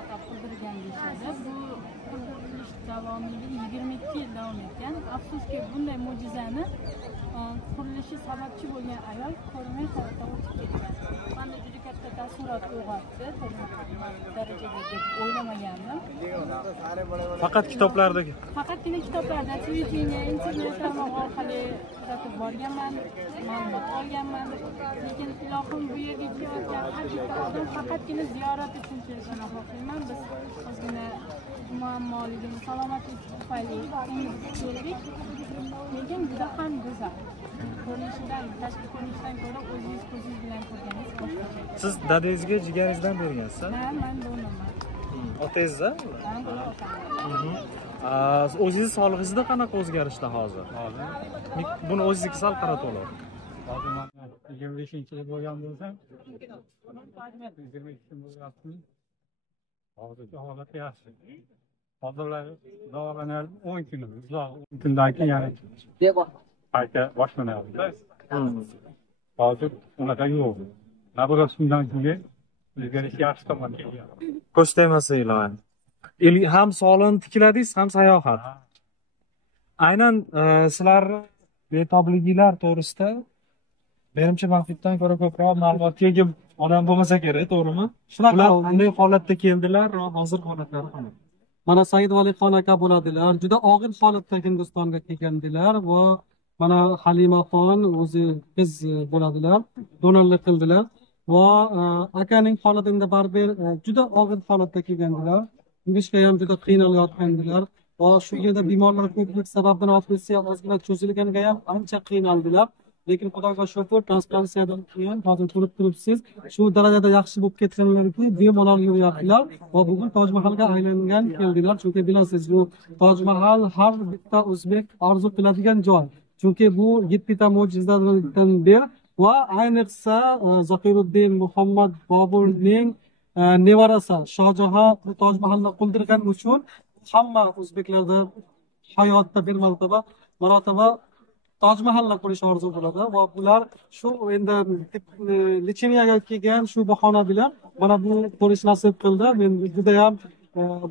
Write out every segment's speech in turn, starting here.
atab qildirgan deyishadi. Bu qildirilish davomida 22 yil davom etgan. Afsuski bunday mo'jizani qurilishi sababchi bo'lgan ayol ko'rmay hayotdan o'tib ketgan. Menda juda katta taassurot uyg'otdi. Darajada deb o'ylamagandim. Faqat kitoblardagi. Faqatgina kitoblarda, Twitterga, internet tarmog'i orqali kuzatib borganman, ma'lumot olganman. Lekin ilohim bu yerga kelayotgan har bitta odam faqatgina ziyorat uchun kelishini xohlayman. Biz ozgina muammoligimiz, salomatlik tufayli keldik. Lekin juda ham go'zal. Ko'rinishidan, tashqi ko'rinishdan ko'ra o'zingiz ko'zingiz bilan ko'rganingiz boshqacha. Siz dadangizga jigaringizdan bergansiz? Ha, men do'naman. Otangizda? O'zingiz sog'lig'ingizda qanaqa o'zgarishda hozir? Buni o'zingizga sal qaratib oling. Hozir men 25-yil bo'lgan bo'lsam, 22 bo'lyapti. Hozirgi holat yaxshi. Hozirlar davolanadi 10 kun, uzoq 10 kundan keyin yana qayta boshlanadi. Hozir unaqa yo'q. Laboratoriydan keyin o'zgarish yaxshi tomon kelyapti. Ko'z tegmasa iloyim. Ham sog'liqni tikladingiz, ham sayohat. Aynan sizlarning betobliginglar to'g'risida menimcha Mahfiddan ko'ra ko'proq ma'lumotga ega odam bo'lmasa kerak, to'g'rimi? Ular qanday holatda keldilar, hozir holatlari qanaqa? Mana Said Valixon aka bo'ladilar. Juda og'ir holatda Hindistonga kelgandilar va mana Halimaxon o'zi qiz bo'ladilar. Donorlik qildilar va akaning holatida baribir juda og'ir holatda kelgandilar. Yurishga ham juda qiynalayotgandilar va shu yerda bemorlar ko'pligi sababdan operatsiya ozgina cho'zilganiga ham ancha qiynaldilar. Lekin Xudoga shukr, transplantatsiyadan keyin hozir ko'rib turibsiz, shu darajada yaxshi bo'lib ketganlarki, bemalol yurayaptilar va bugun Toj Mahalga aylangan keldilar. Chunki bilasiz, bu Toj Mahal har bitta o'zbek orzu qiladigan joy. Chunki bu 7 ta mo'jizalardan biri va ayniqsa Zokiruddin Muhammad Boburning nevarasi Shohjahon bu Toj Mahalni qildirgan uchun hamma o'zbeklarda hayotda bir marotaba Toj Mahalni qurish orzu bo'ladi va bular shu endi lecheniyaga kelgan shu bahona bilan mana bu qurish nasib qildi. Men juda ham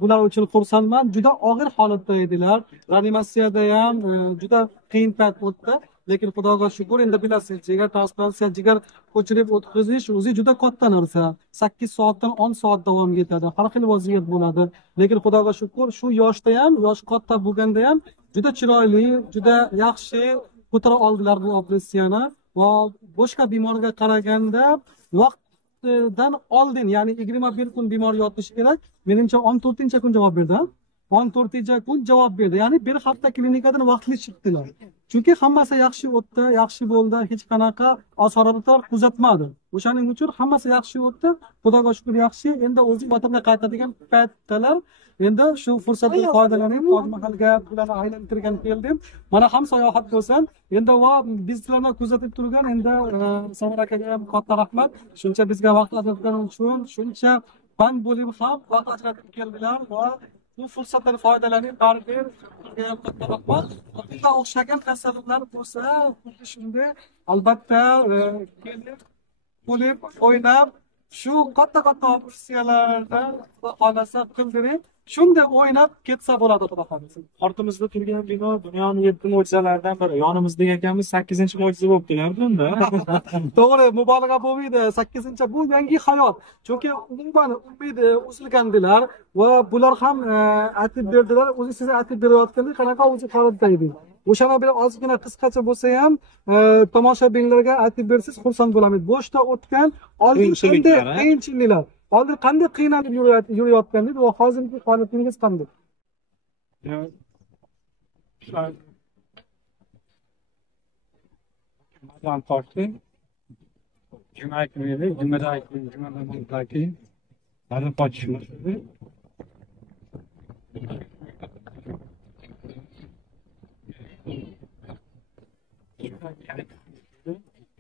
bular uchun xursandman. Juda og'ir holatda edilar. Reanimatsiyada ham juda qiyin payt o'tdi. Lekin Xudoga shukr, endi bilasiz, jigar transplantatsiya, jigar ko'chirib o'tkazish o'zi juda katta narsa. 8 soatdan 10 soat davom etadi. Har xil vaziyat bo'ladi. Lekin Xudoga shukr, shu yoshda ham, yosh katta bo'lganda ham juda chiroyli, juda yaxshi ko'tara oldilar bu operatsiyani va boshqa bemorga qaraganda vaqtdan oldin, ya'ni 21 kun bemor yotishi kerak. Menimcha 14-kun javob berdi. 14-kun javob berdi. Ya'ni bir hafta klinikadan vaqtli chiqdilar. Chunki hammasi yaxshi o'tdi, yaxshi bo'ldi, hech qanaqa asoratlar kuzatmadi. O'shaning uchun hammasi yaxshi o'tdi. Xudoga shukr yaxshi. Endi o'zim vatanga qaytadigan paytdalar. Endi shu fursatdan foydalanib Toj Mahalga bularni aylantirgan keldim. Mana ham sayohat bo'lsin. Endi va bizlarni kuzatib turgan endi Samir akaga ham katta rahmat. Shuncha bizga vaqt ajratgani uchun, shuncha band bo'lib ham vaqt ajratib keldilar va bu fursatdan foydalanib baribir ham katta rahmat. Bunga o'xshagan tasavvurlar bo'lsa, xuddi shunday albatta kelib, bo'lib, o'ynab, shu katta operatsiyalarda xolasa qildirib, shunda o'ynab ketsa bo'ladi, xudo xohlasa. Ortimizda turgan bino dunyoning 7 mo'jizalaridan biri. Yonimizda akamiz 8-mo'jiza bo'lib kelardi unda. To'g'ri, mubolag'a bo'lmaydi. 8-chi bu yangi hayot. Chunki umuman umidi uzilgandilar va bular ham aytib berdilar, o'zi siz aytib berayotganda qanaqa o'zi holatda edi. O'shani bir ozgina qisqacha bo'lsa ham tomoshabinlarga aytib bersiz, xursand bo'laman. Boshda o'tgan oldin qiyinchiliklar, oldin qanday qiynalib yurayotgandingiz va hozirgi holatingiz qanday? Mazan qochdi. Juma kunida, jumadan keyin mazan qochishimiz.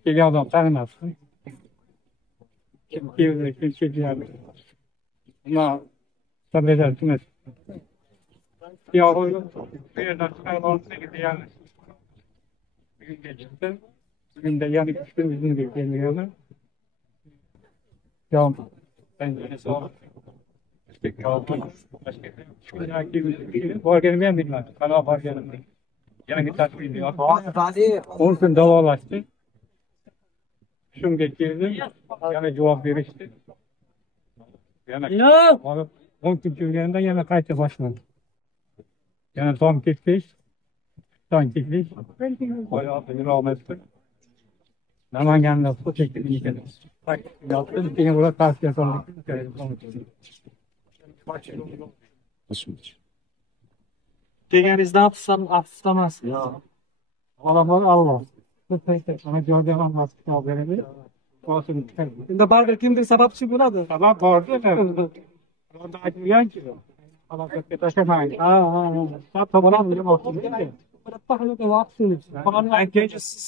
Kelgan odam tanimasdi. Kim keldi? Nima tabiatlar tumas. Yo'q, bu yerdan chiqib olsak deyapmiz. Bugunga chiqdi. Bugunda yana 3 kun bizga kelmaganlar. Yo'q, ben sağ borganimni ham bilmadim. Qanaqa borganimni. Yana bittasi bilmayman. 10 kun davolashdi. Shunga keldim, yana javob berishdi. Yana olib 10 kun yurganda yana qayta boshlandi. Yana tom ketdik. Oyog'im yurolmasdi. Namanganda ko'chakda ekan. Yotdim, keyin ular tavsiya qildi. Kelganingizda afsusdamas. Yo'q. Alloh. Ana joyda ham kitob beradi. Qosim chiqadi. Endi baribir kimdir sababchi bo'ladi. Sabab borda. Unda aytganki, halokatga tashlamang. Ha. Hatto bolam demoqchi. Keyin siz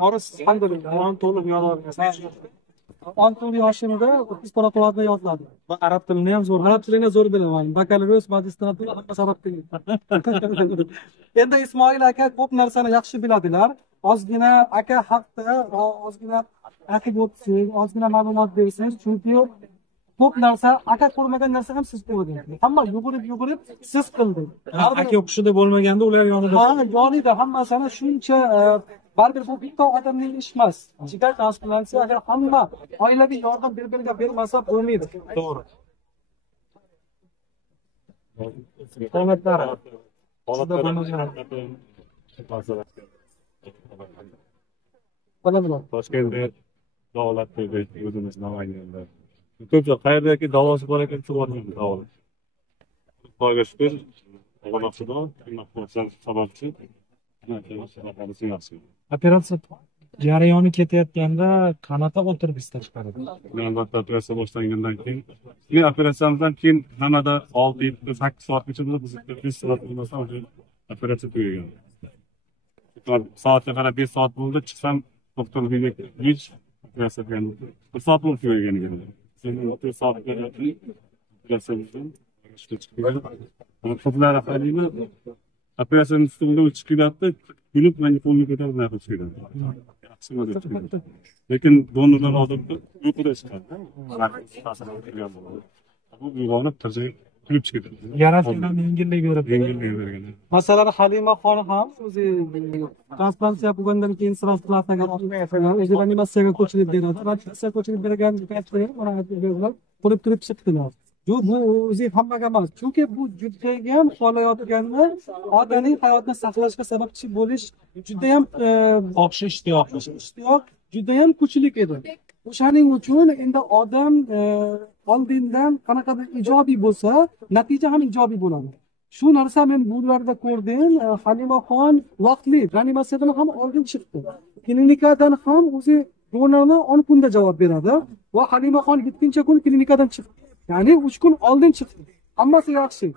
borasiz, alhamdulillah, 10 to'liq yoza olasiz. 10 yoshimda preparatoratda yoziladi. Va arab tilini ham zo'r. Arab tilini zo'r bilaman. Bakalorius, magistratura hammasi arab tili. Endi Ismoil aka ko'p narsani yaxshi biladilar. Ozgina aka haqida ozgina aytib o'tsangiz, ozgina ma'lumot bersangiz, chunki ko'p narsa aka ko'rmagan narsa ham siz ko'rdingiz. Hamma yugurib siz qildingiz. Aka o'qishida bo'lmaganda ular yonida. Ha, yonida hammasini shuncha baribir bu bitta odamning ishi emas. Jigar transplantatsiya agar hamma oilaviy yordam bir-biriga bermasa bo'lmaydi. To'g'ri. Holatlari. Toshkentda davolatda o'zimiz Namanganda. Ko'pchilik qayerdagi davosi bor ekan, shu o'rnida davolash. Xudoga shukr, Allohdan sababchi. Operatsiya jarayoni ketayotganda qanaqa o'tirdingiz tashqarida? Albatta operatsiya boshlangandan keyin, men operatsiyamizdan keyin hamada 6-8 soatgacha biz 5 soat bo'lmasa operatsiya tugagan. Soatga qarab 5 soat bo'ldi, chiqsam doktorga hech operatsiya qilgan. 1 soat bo'lib tugagan ekan. Sen 1 soatga operatsiya chiqgan. Qizlar afalima operatsiyaning ustida chiqyapti, kulib menga qo'lni ko'tarib nafas chiqyapti. Yaxshi. Lekin donorlar odatda uyquda chiqadi. Bu uyg'onib tirjayib kulib chiqadi. Yaratgan yengillik bergan. Masalan, Halimaxon ham o'zi transplantatsiya bo'lgandan keyin transplantatsiyaga o'zi reanimatsiyaga ko'chirib beradi. Reanimatsiyaga ko'chirib bergan paytda mana qo'lib turib chiqdilar. Bu o'zi hammaga emas. Chunki bu judayam xohlayotganni odamning hayotini saqlashga sababchi bo'lish judayam ishtiyoq judayam kuchli edi. O'shaning uchun endi odam oldindan qanaqadir ijobiy bo'lsa, natija ham ijobiy bo'ladi. Shu narsa men bularda ko'rdim. Halimaxon vaqtli reanimatsiyadan ham oldin chiqdi. Klinikadan ham o'zi donorni 10 kunda javob beradi va Halimaxon 7-kun klinikadan chiqdi. Ya'ni 3 kun oldin chiqdi. Hammasi yaxshi.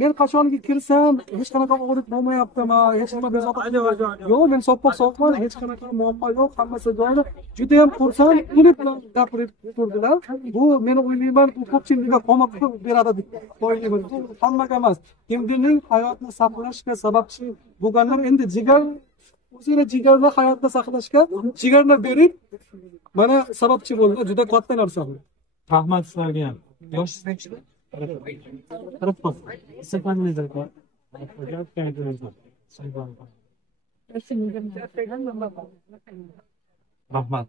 Men qachonki kirsam, hech qanaqa og'riq bo'lmayaptimi, hech nima bezovta yo'q, men soppa-sog'man, hech qanaqa muammo yo'q, hammasi joyida. Juda ham xursand, ular bilan gapirib turdilar. Bu men o'ylayman, bu ko'pchilikga qo'moq beradi deb o'ylayman. Bu hammaga emas. Kimning hayotini saqlashga sababchi bo'lganlar endi jigar o'zini jigarni hayotda saqlashga jigarni berib mana sababchi bo'ldi. Juda katta narsa bu. Rahmat sizlarga ham. Yoshingiz nechida? 40. Issiqlaringizlar bor. Rahmat.